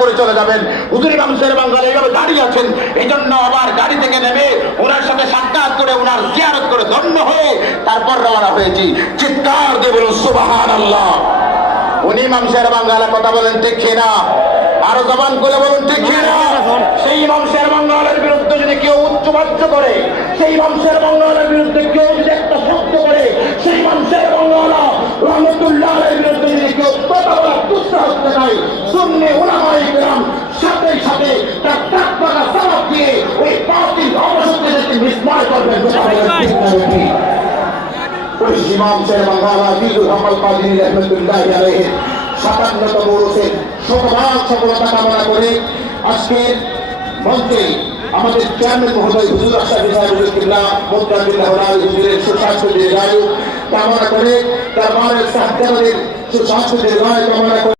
করে চলে যাবেন। হুজুর ইমাম শের বাঙ্গাল এইভাবে দাঁড়িয়ে আছেন, এই জন্য আবার গাড়ি থেকে নেমে ওনার সাথে সাক্ষাৎ করে ওনার জিয়ারত করে ধন্য হয়ে তারপর রওনা হয়েছি। চিৎকার দিয়ে বলুন সুবহানাল্লাহ। উনি ইমাম শের বাঙ্গালা কথা বলেন ঠিক কিনা? আরো জবান করে বলুন ঠিক কিনা? সেই ইমাম শের বাঙ্গালের বিরুদ্ধে যদি কেউ উচ্চবাচ্য করে, সেই ইমাম শের বাঙ্গালের বিরুদ্ধে কেউ যদি একটা শব্দ করে, সেই ইমাম শের বাঙ্গালা রহমতুল্লাহের বিরুদ্ধে যদি কেউ কথা বলার দুঃসাহস দেখায়, সুন্নি উলামায়ে কেরাম সাথে সাথে তার টাকা জবাব দিয়ে ওই বাতিল অবসরকে মিসমার করবেন। ওই ইমাম শের বাঙ্গালা আজিজুল হক কাদিনী রহমতুল্লাহি আলাইহি 57তম বর্ষের শতভাগ সফলতা কামনা করে আজকের মঞ্চে আমাদের চেয়ারম্যান মহোদয় হুজুর আশরাফি সাহেবুল কিবলা মুত্তাকিল্লাহ আলী হুজুরের সুস্বাস্থ্য দীর্ঘায়ু কামনা করে, তার মায়ের সাহায্যের সুস্বাস্থ্য দীর্ঘায়ু কামনা করে